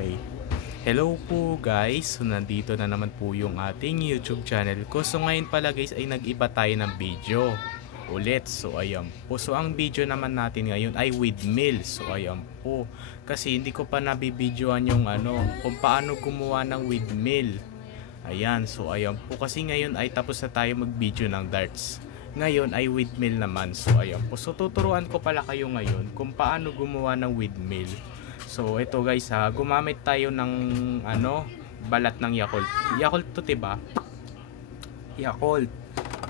Okay. Hello po guys, so nandito na naman po yung ating YouTube channel ko. So ngayon pala guys ay nag-iba tayo ng video ulit. So ayan po. So ang video naman natin ngayon ay windmill. So ayan po. Kasi hindi ko pa nabibidyoan yung ano, kung paano gumawa ng windmill. Ayan, so ayan po. Kasi ngayon ay tapos na tayo mag-video ng darts. Ngayon ay windmill naman. So ayan po. So tuturuan ko pala kayo ngayon kung paano gumawa ng windmill. So ito guys ha, gumamit tayo ng ano, balat ng Yakult. Yakult to 'di ba? Yakult.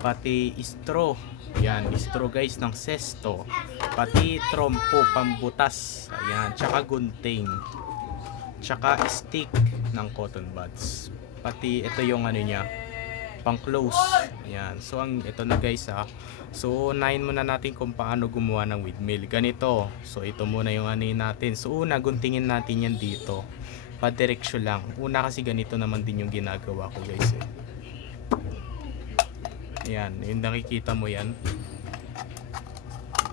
Pati straw. Yan, straw guys ng sesto. Pati trompo pambutas. Ayan, tsaka gunting. Tsaka stick ng cotton buds. Pati ito yung ano niya, pang close. Ayan. So ang ito na guys ha. So unahin muna natin kung paano gumawa ng windmill. Ganito. So ito muna yung ano natin. So una guntingin natin yan dito. Padireksyon lang. Una kasi ganito naman din yung ginagawa ko guys eh. Ayan, yung nakikita mo yan.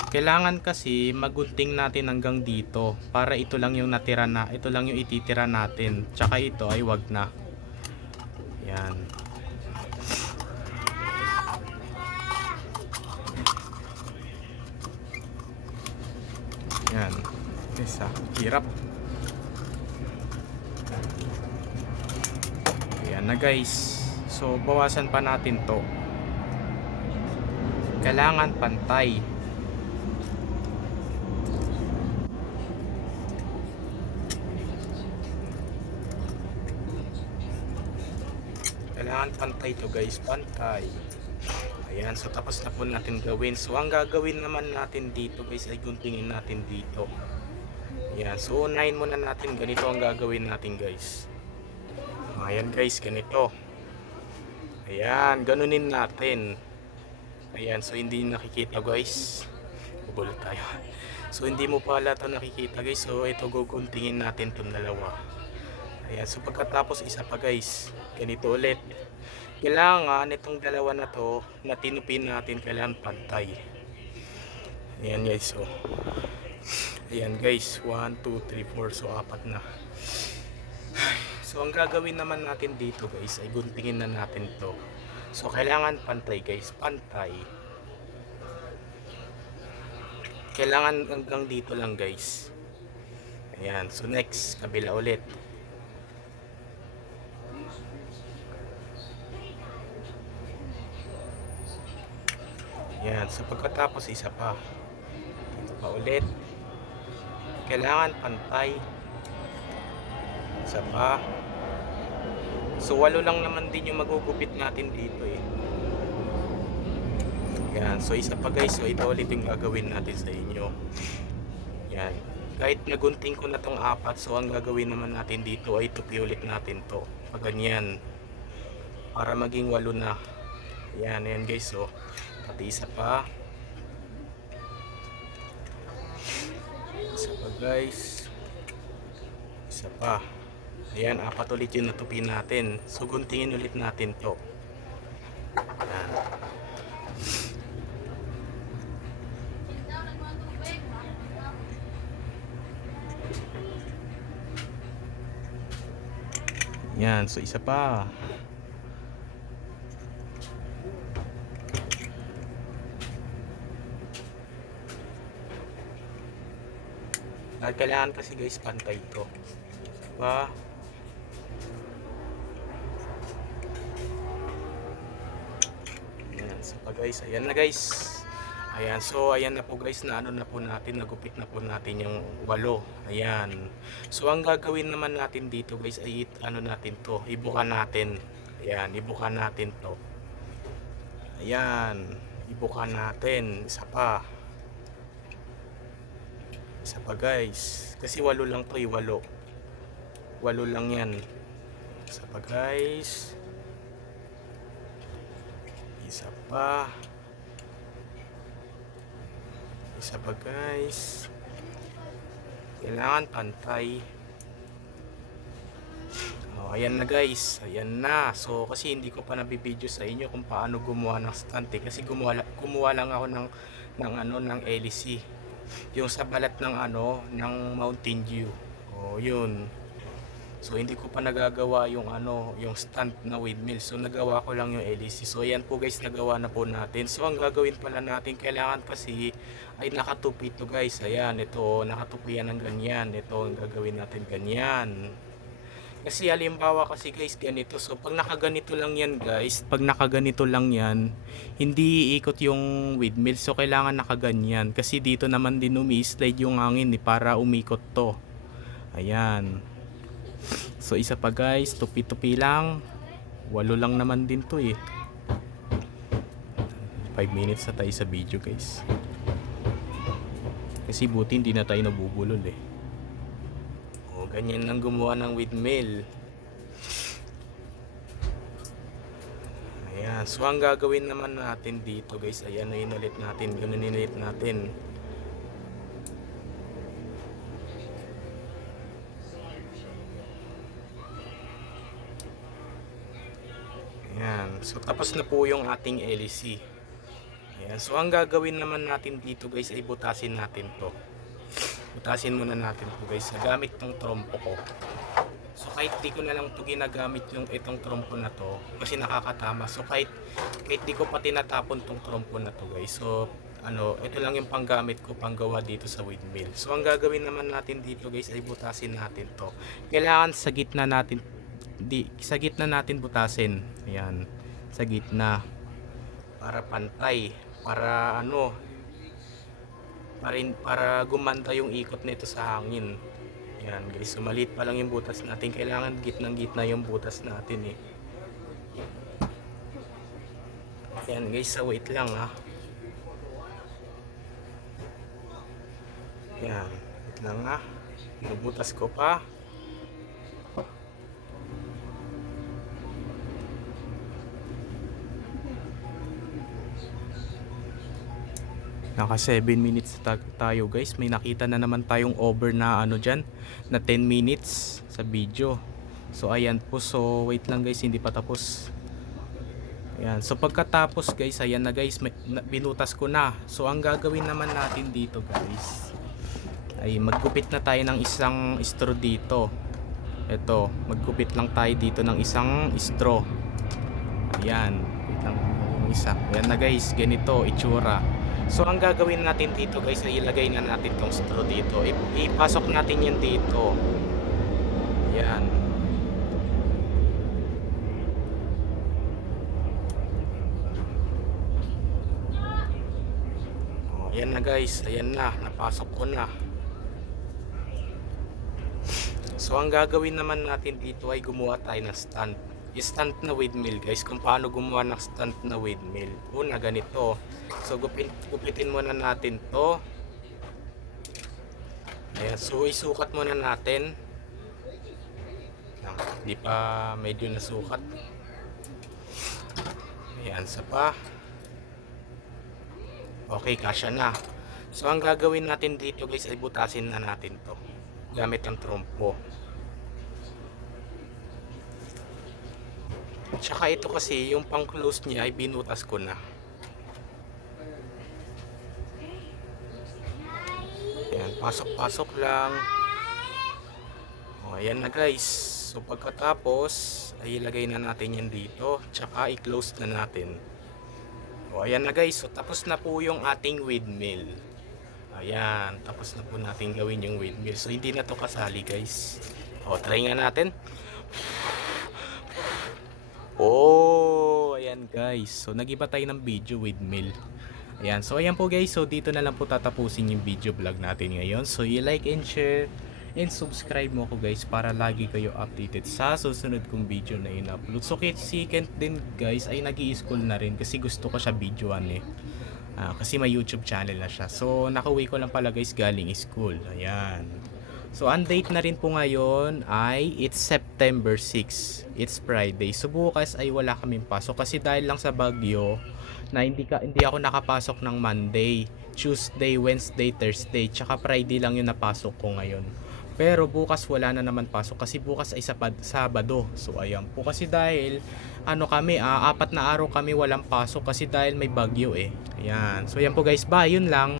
Kailangan kasi magunting natin hanggang dito para ito lang yung natira na, ito lang yung ititira natin. Tsaka ito ay wag na. Yan. Isa. Hirap. Ayan na guys. So, bawasan pa natin to. Kailangan pantay. Kailangan pantay to guys. Pantay. Ayan, so tapos na po natin gawin. So ang gagawin naman natin dito guys ay guntingin natin dito. Ayan, so unahin muna natin ganito ang gagawin natin guys. Ayan guys, ganito. Ayan, ganunin natin. Ayan, so hindi nakikita guys. Bubulot tayo. So hindi mo pala ito nakikita guys. So ito guguntingin natin itong dalawa. Ayan, so pagkatapos isa pa guys. Ganito ulit. Kailangan itong dalawa na to na tinupin natin kailangan pantay. Ayan guys, so. Ayan guys, 1, 2, 3, 4. So apat na. So ang gagawin naman natin dito guys ay guntingin na natin to. So kailangan pantay guys, pantay. Kailangan hanggang dito lang guys. Ayan, so next, kabila ulit. Yan, so pagkatapos isa pa. Dito pa ulit. Kailangan pantay. Isa. So walo lang naman din yung magugupit natin dito eh. Yan, so isa pa guys, so ito ulit yung gagawin natin sa inyo. Yan. Kahit nagunting ko na tong apat, so ang gagawin naman natin dito ay tupi ulit natin to. Pag. Para maging walo na. Yan, yan guys, so. Pati isa pa. Guys. Isa pa. Ayan, apat ulit yung natupi natin. So, guntingin ulit natin to. Ayan. Yan, so isa pa. Dahil kailangan kasi guys pantay to. Diba? Ayan, so guys, ayan na guys. Ayan, so ayan na po guys na ano na po natin, nagupit na po natin yung walo. Ayan. So ang gagawin naman natin dito guys ay ano natin to, ibukan natin. Ayan, ibukan natin to. Ayan, ibukan natin. Isa pa. Isa pa guys. Kasi walo lang to, eh, walo. Walo lang yan. Isa pa guys. Isa pa. Isa pa guys. Kailangan pantay. Oh, ayan na guys. Ayan na. So kasi hindi ko pa nabibideo sa inyo kung paano gumawa ng stand eh. Kasi gumawa, gumawa lang ako ng ng ano ng LC. Yung sa balat ng ano ng Mountain Dew. Oh, yun. So hindi ko pa nagagawa yung ano, yung stand na windmill. So nagawa ko lang yung LEC. So ayan po guys, nagawa na po natin. So ang gagawin pala natin, kailangan kasi ay nakatupi to guys. Ayan, ito, nakatupi yan ng ganyan. Ito ang gagawin natin ganyan. Kasi halimbawa kasi guys, ganito. So pag nakaganito lang yan guys, pag nakaganito lang yan, hindi iikot yung windmill. So kailangan nakaganyan. Kasi dito naman din umi-slide yung hangin eh, para umikot to. Ayan. So isa pa guys, tupi-tupi lang. Walo lang naman din to eh. 5 minutes na tayo sa video guys. Kasi buti hindi na tayo nabubulol eh. Ganyan lang gumawa ng windmill. Ayan. So ang gagawin naman natin dito guys, ayan inulit natin. Ganun inulit natin. Ayan. So, tapos na po yung ating LEC. Ayan. So, ang gagawin naman natin dito guys ay butasin natin to. Butasin muna natin to guys. Gamit tong trompo ko. So, kahit di ko na lang to ginagamit yung itong trompo na to kasi nakakatama. So, kahit, kahit di ko pa tinatapon tong trompo na to guys. So, ano, ito lang yung panggamit ko panggawa dito sa windmill. So, ang gagawin naman natin dito guys ay butasin natin to. Kailangan sa gitna natin di sa gitna natin butasin ayan sa gitna para pantay para ano para, para gumanda yung ikot nito sa hangin. Ayan guys. So pa lang yung butas natin. Kailangan gitnang gitna yung butas natin eh. Ayan guys. So wait lang ha ayan wait lang ha bubutas ko pa Naka 7 minutes ta- tayo guys. May nakita na naman tayong over na ano dyan. Na 10 minutes sa video. So ayan po. So wait lang guys. Hindi pa tapos. Ayan. So pagkatapos guys. Ayan na guys. May, na, binutas ko na. So ang gagawin naman natin dito guys. Ay maggupit na tayo ng isang straw dito. Ito. Maggupit lang tayo dito ng isang straw. Ayan. Wait lang isa. Ayan na guys. Ganito. Itsura. So ang gagawin natin dito guys ay ilagay na natin tong straw dito. I- ipasok natin yan dito. Yan. Oh, yan na guys. Ayan na. Napasok ko na. So ang gagawin naman natin dito ay gumawa tayo ng stand. Stand na windmill guys. Kung paano gumawa ng stand na windmill. Una ganito. So gupit, gupitin muna natin to. Ayan, so isukat muna natin. Hindi pa medyo nasukat. Ayan, sa pa. Okay, kasya na. So ang gagawin natin dito guys ay butasin na natin to. Gamit ang trompo. Tsaka ito kasi yung pang close niya ay binutas ko na. Ayan, pasok-pasok lang. O, ayan na guys. So, pagkatapos, ay ilagay na natin yan dito. Tsaka, i-close na natin. O, ayan na guys. So, tapos na po yung ating windmill. Ayan, tapos na po natin gawin yung windmill. So, hindi na to kasali guys. O, try nga natin. Oh, ayan guys. So, nag-iba tayo ng video windmill. Ayan, so ayan po guys, so dito na lang po tatapusin yung video vlog natin ngayon. So i-like and share and subscribe mo ako guys para lagi kayo updated sa susunod kong video na in-upload. So si Kent din guys ay nag school na rin kasi gusto ko siya videoan eh. Ah, kasi may YouTube channel na siya. So nakauwi ko lang pala guys galing school. Ayan. So ang date na rin po ngayon ay it's September 6. It's Friday. So bukas ay wala kaming pasok kasi dahil lang sa bagyo na hindi ka hindi ako nakapasok ng Monday, Tuesday, Wednesday, Thursday, tsaka Friday lang yung napasok ko ngayon. Pero bukas wala na naman pasok kasi bukas ay Sabad- Sabado. So ayan po kasi dahil ano kami, ah, apat na araw kami walang pasok kasi dahil may bagyo eh. Ayan. So ayan po guys, bye, yun lang.